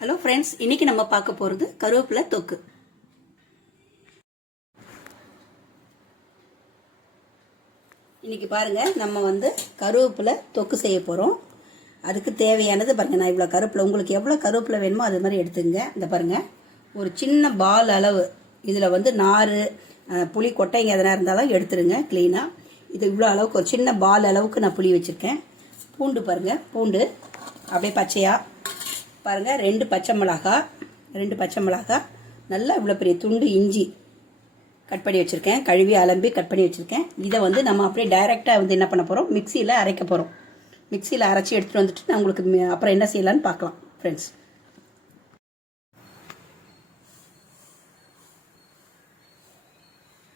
Hello friends இன்னைக்கு நம்ம பார்க்க போகிறது கருவேப்பிலை தொக்கு. இன்னைக்கு பாருங்க நம்ம வந்து கருவேப்பிலை தொக்கு செய்ய போகிறோம் அதுக்கு தேவையானது பாருங்க நான் இவ்வளோ கருவேப்பிலை உங்களுக்கு எவ்வளோ கருவேப்பிலை வேணுமோ அது மாதிரி எடுத்துங்க இந்த பாருங்க ஒரு சின்ன பால் அளவு இதில் வந்து நார் புளி கொட்டைங்க எதனா இருந்தாலும் எடுத்துருங்க க்ளீனாக இது இவ்வளோ அளவுக்கு ஒரு சின்ன பால் அளவுக்கு நான் புளி வச்சுருக்கேன். பூண்டு பாருங்கள் பூண்டு அப்படியே பச்சையாக பாருங்கள் ரெண்டு பச்சை மிளகா ரெண்டு பச்சை மிளகா நல்லா இவ்வளோ பெரிய துண்டு இஞ்சி கட் பண்ணி வச்சுருக்கேன். கழுவி அலம்பி கட் பண்ணி வச்சுருக்கேன். இதை வந்து நம்ம அப்படியே டைரெக்டாக வந்து என்ன பண்ண போகிறோம் மிக்சியில் அரைக்க போகிறோம் மிக்சியில் அரைச்சி எடுத்துகிட்டு வந்துட்டு நான் உங்களுக்கு அப்புறம் என்ன செய்யலான்னு பார்க்கலாம் ஃப்ரெண்ட்ஸ்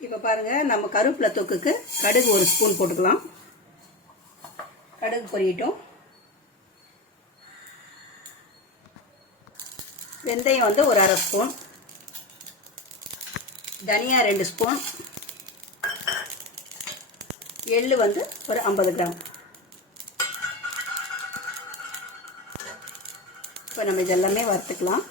இப்போ பாருங்கள் நம்ம கருவேப்பிலை தொக்குக்கு கடுகு ஒரு ஸ்பூன் போட்டுக்கலாம். கடுகு பொரியட்டும். வெந்தயம் வந்து ஒரு அரை ஸ்பூன். தனியா ரெண்டு ஸ்பூன். எள்ளு வந்து ஒரு ஐம்பது கிராம். இப்போ நம்ம இதெல்லாமே வறுத்துக்கலாம்.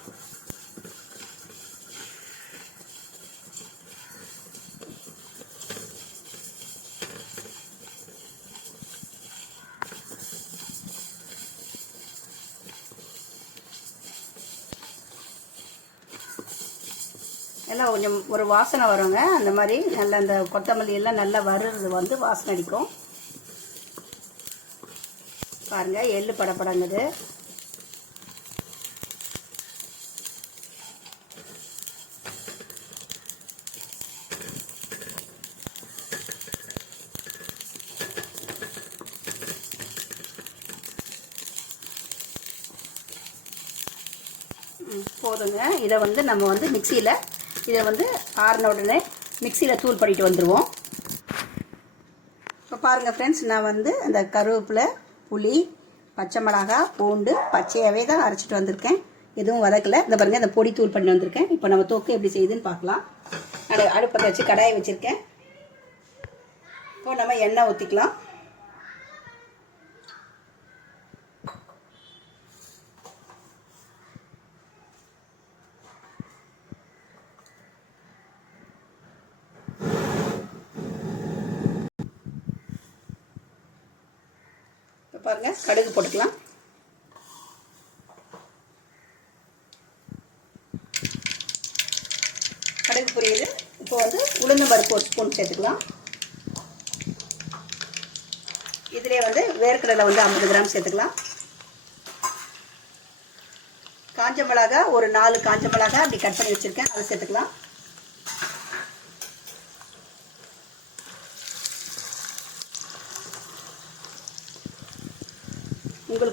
எல்லாம் கொஞ்சம் ஒரு வாசனை வருங்க. அந்த மாதிரி நல்ல அந்த கொத்தமல்லி எல்லாம் நல்லா வறுறது வந்து வாசனை அடிக்கும். பாருங்க எள்ளு படப்படங்குது ம், போதுங்க. இதை வந்து நம்ம வந்து மிக்சியில் இதை வந்து ஆறின உடனே மிக்சியில் தூள் பண்ணிட்டு வந்துடுவோம் இப்போ பாருங்கள் ஃப்ரெண்ட்ஸ் நான் வந்து அந்த கருவேப்பிலை புளி பச்சை மிளகா பூண்டு பச்சையாகவே தான் அரைச்சிட்டு வந்திருக்கேன். எதுவும் வதக்கல. இந்த பாருங்கள் அந்த பொடி தூள் பண்ணி வந்திருக்கேன். இப்போ நம்ம தொக்கு எப்படி செய்யுதுன்னு பார்க்கலாம். நான் அடுப்பத்தை வச்சு கடாயை வச்சுருக்கேன். இப்போ நம்ம எண்ணெய் ஊற்றிக்கலாம் பாருங்க கடுகு போட்டுக்கலாம். கடுகு புரியுது இப்போ வந்து உளுந்த பருப்பு ஒரு ஸ்பூன் சேர்த்துக்கலாம். இதிலே வந்து வேர்க்கடலை வந்து ஐம்பது கிராம் சேர்த்துக்கலாம். காஞ்ச மிளகா ஒரு நாலு காஞ்ச மிளகா அப்படி கட் பண்ணி வச்சுருக்கேன் அதை சேர்த்துக்கலாம்.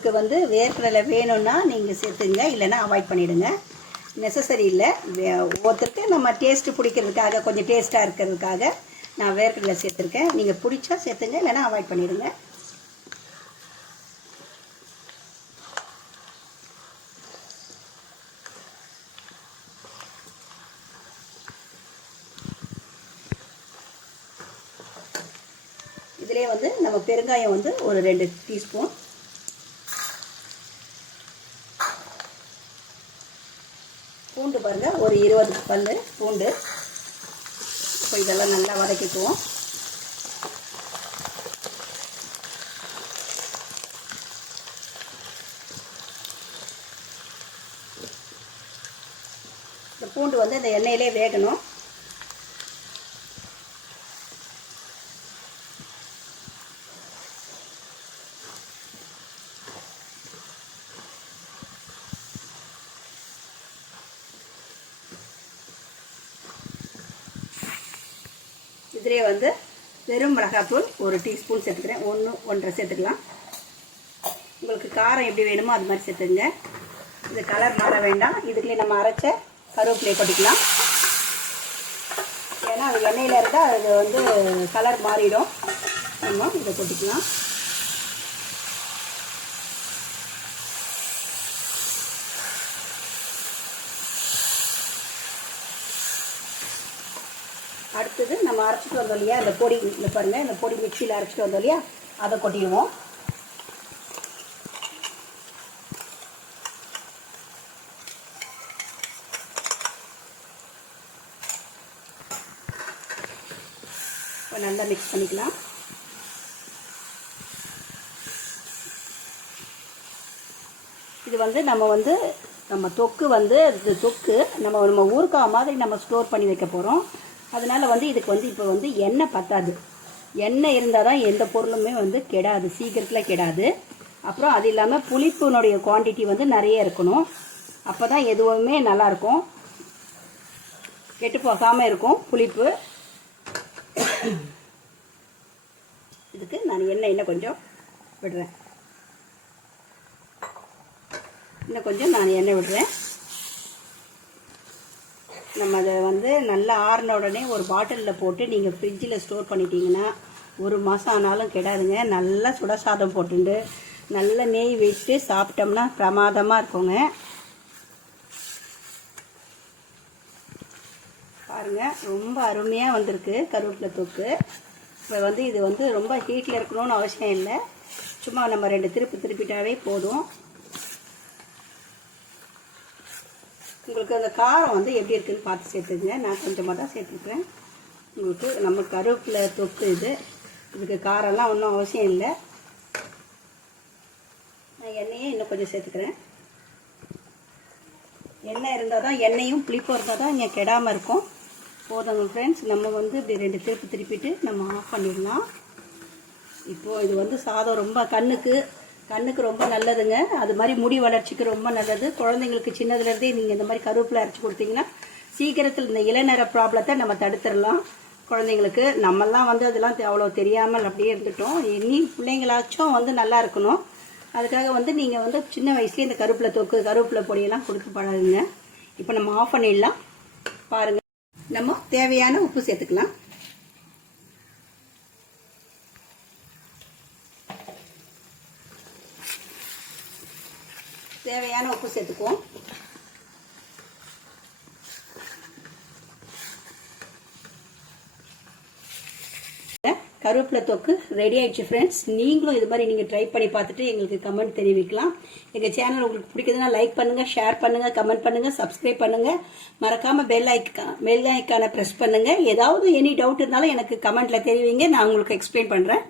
உங்களுக்கு வந்து வேர்க்கடலை வேணும்னா நீங்கள் சேர்த்துங்க இல்லைன்னா அவாய்ட் பண்ணிவிடுங்க நெசசரி இல்லை. வே- ஒவ்வொருத்தருக்கு நம்ம டேஸ்ட்டு பிடிக்கிறதுக்காக கொஞ்சம் டேஸ்ட்டாக இருக்கிறதுக்காக நான் வேர்க்கடலை சேர்த்துருக்கேன். நீங்கள் பிடிச்சா சேர்த்துங்க இல்லைன்னா அவாய்ட் பண்ணிவிடுங்க இதிலே வந்து நம்ம பெருங்காயம் வந்து ஒரு ரெண்டு டீஸ்பூன் பூண்டு பாருங்கள் ஒரு இருபது பல்லு பூண்டு. இப்போ இதெல்லாம் நல்லா வதக்கிக்குவோம். இந்த பூண்டு வந்து இந்த எண்ணெயிலே வேகணும். இதிலே வந்து வெறும் மிளகாத்தூள் ஒரு டீஸ்பூன் சேர்த்துக்கிறேன். ஒன்று ஒன்றரை சேர்த்துக்கலாம். உங்களுக்கு காரம் எப்படி வேணுமோ அது மாதிரி சேர்த்துங்க. இது கலர் மாற வேண்டாம். இதுக்குள்ளே நம்ம அரைச்ச கருவேப்பிலையை கொட்டிக்கலாம். ஏன்னா அது எண்ணெயில் இருந்தால் அது வந்து கலர் மாறிடும். நம்ம இதை கொட்டிக்கலாம். அடுத்தது நம்ம அரைச்சிட்டு வந்தோம் இல்லையா? இந்த பொடி இந்த பாருங்கள் இந்த பொடி மிக்சியில் அரைச்சிட்டு வந்தோம் இல்லையா? அதை கொட்டிடுவோம். இப்போ நல்லா மிக்ஸ் பண்ணிக்கலாம். இது வந்து நம்ம வந்து நம்ம தொக்கு வந்து தொக்கு நம்ம நம்ம ஊறுக்காய் மாதிரி நம்ம ஸ்டோர் பண்ணி வைக்க போகிறோம் அதனால் வந்து இதுக்கு வந்து இப்போ வந்து எண்ணெய் பத்தாது. எண்ணெய் இருந்தால் தான் எந்த பொருளுமே வந்து கெடாது சீக்கிரத்தில் கெடாது. அப்புறம் அது இல்லாமல் புளிப்புனுடைய குவான்டிட்டி வந்து நிறைய இருக்கணும். அப்போ தான் எதுவுமே நல்லாயிருக்கும் கெட்டு போகாமல் இருக்கும் புளிப்பு. இதுக்கு நான் எண்ணெய் இன்னும் கொஞ்சம் விடுறேன். இன்னும் கொஞ்சம் நான் எண்ணெய் விடுறேன். நம்ம அதை வந்து நல்லா ஆறின உடனே ஒரு பாட்டிலில் போட்டு நீங்கள் ஃப்ரிட்ஜில் ஸ்டோர் பண்ணிட்டீங்கன்னா ஒரு மாதம் ஆனாலும் கெடாதுங்க. நல்லா சுட சாதம் போட்டுண்டு நல்ல நெய் விட்டு சாப்பிட்டோம்னா பிரமாதமாக இருக்குங்க. பாருங்க ரொம்ப அருமையாக வந்திருக்கு கருவேப்பிலை தொக்கு. இப்போ வந்து இது வந்து ரொம்ப ஹீட்டில் இருக்கணும்னு அவசியம் இல்லை. சும்மா நம்ம ரெண்டு திருப்பி திருப்பிட்டாவே போதும். உங்களுக்கு அந்த காரம் வந்து எப்படி இருக்குதுன்னு பார்த்து சேர்த்துக்குங்க. நான் கொஞ்சமாக தான் சேர்த்துருக்கேன் உங்களுக்கு நம்ம கருவேப்பிலை தொக்கு இது. இதுக்கு காரம்லாம் ஒன்றும் அவசியம் இல்லை. நான் எண்ணெயே இன்னும் கொஞ்சம் சேர்த்துக்கிறேன். எண்ணெய் இருந்தால் தான் எண்ணெயும் புளிப்பும் இருந்தால் தான் இங்கே கெடாமல் இருக்கும். போதுங்க ஃப்ரெண்ட்ஸ் நம்ம வந்து இப்படி ரெண்டு திருப்பி திருப்பிட்டு நம்ம ஆஃப் பண்ணிடலாம். இப்போது இது வந்து சாதம் ரொம்ப கண்ணுக்கு கண்ணுக்கு ரொம்ப நல்லதுங்க. அது மாதிரி முடி வளர்ச்சிக்கு ரொம்ப நல்லது. குழந்தைங்களுக்கு சின்னதுலேருந்தே நீங்கள் இந்த மாதிரி கருவேப்பிலை அரைச்சி கொடுத்தீங்கன்னா சீக்கிரத்தில் இந்த இளநர ப்ராப்ளத்தை நம்ம தடுத்துடலாம். குழந்தைங்களுக்கு நம்மெல்லாம் வந்து அதெல்லாம் அவ்வளோ தெரியாமல் அப்படியே இருந்துட்டோம். இனி பிள்ளைங்களாச்சும் வந்து நல்லா இருக்கணும். அதுக்காக வந்து நீங்கள் வந்து சின்ன வயசுலேயே இந்த கருவேப்பிலை தொக்கு கருவேப்பிலை பொடியெல்லாம் கொடுத்து பழகுங்க. இப்போ நம்ம ஆஃப் பண்ணிடலாம். பாருங்கள் நம்ம தேவையான உப்பு சேர்த்துக்கலாம். தேவையான உப்பு சேர்த்துக்குவோம். கருவேப்பிலை தொக்கு ரெடி ஆயிடுச்சு ஃப்ரெண்ட்ஸ் நீங்களும் இது மாதிரி நீங்கள் ட்ரை பண்ணி பார்த்துட்டு எங்களுக்கு கமெண்ட் தெரிவிக்கலாம். எங்கள் சேனல் உங்களுக்கு பிடிக்குதுன்னா லைக் பண்ணுங்கள் ஷேர் பண்ணுங்கள் கமெண்ட் பண்ணுங்கள் சப்ஸ்கிரைப் பண்ணுங்கள் மறக்காமல் பெல் ஐக்கா பெல் ஐக்கானை ப்ரெஸ் பண்ணுங்கள் ஏதாவது எனி டவுட் இருந்தாலும் எனக்கு கமெண்ட்டில் தெரிவிங்க. நான் உங்களுக்கு எக்ஸ்பிளைன் பண்ணுறேன்